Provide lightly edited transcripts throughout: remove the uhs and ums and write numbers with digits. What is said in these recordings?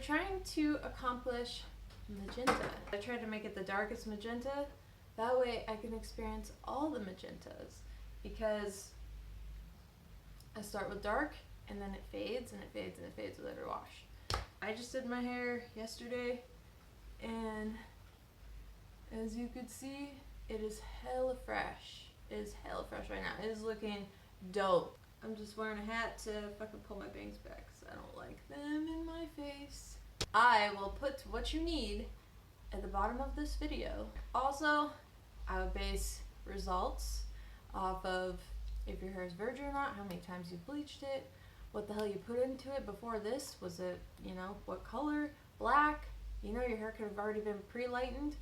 we're trying to accomplish magenta. I tried to make it the darkest magenta. That way I can experience all the magentas, because I start with dark and then it fades and it fades and it fades with every wash. I just did my hair yesterday, and as you could see, it is hella fresh. It is hella fresh right now. It is looking dope. I'm just wearing a hat to fucking pull my bangs back because I don't like them in my face. I will put what you need at the bottom of this video. Also, I would base results off of if your hair is virgin or not, how many times you bleached it, what the hell you put into it before this. Was it, you know, what color? Black? You know, your hair could have already been pre-lightened.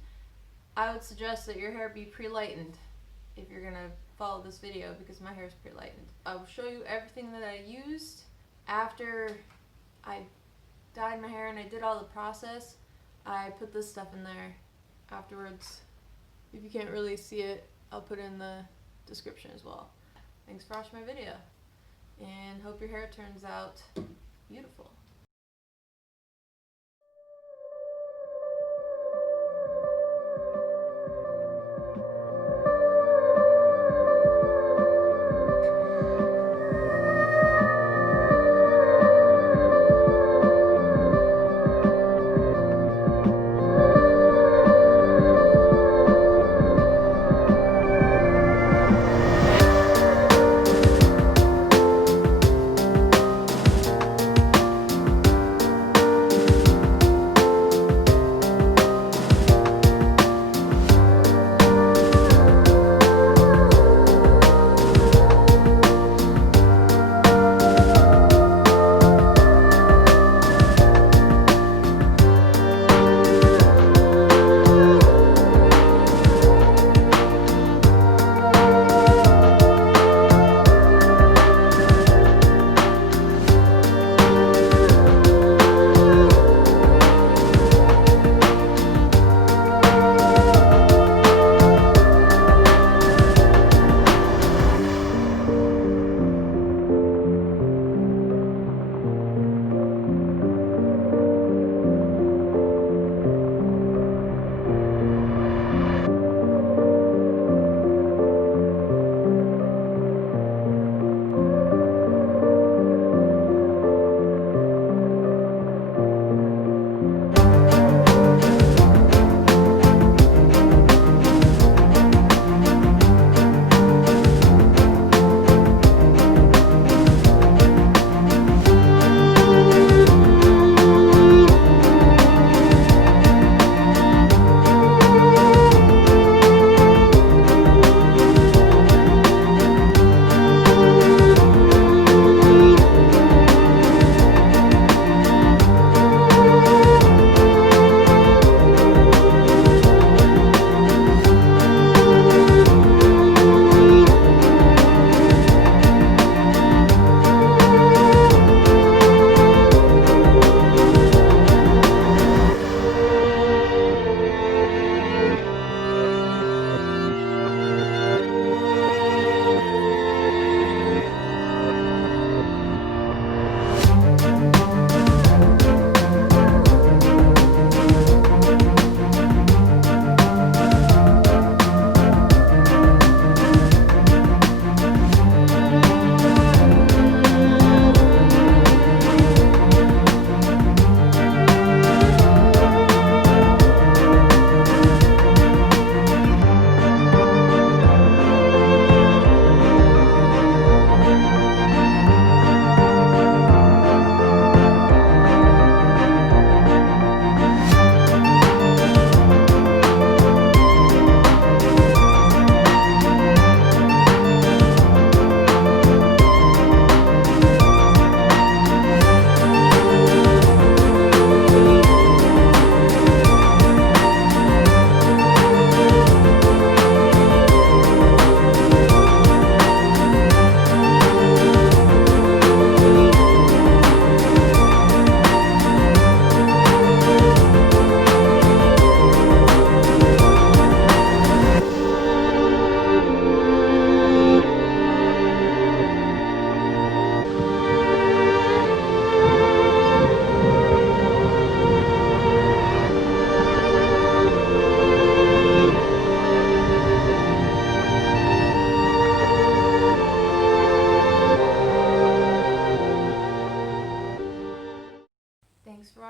I would suggest that your hair be pre-lightened if you're gonna follow this video, because my hair is pre-lightened. I will show you everything that I used after I dyed my hair and I did all the process. I put this stuff in there afterwards. If you can't really see it, I'll put it in the description as well. Thanks for watching my video, and hope your hair turns out beautiful.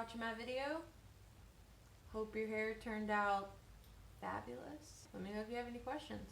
watching my video. Hope your hair turned out fabulous. Let me know if you have any questions.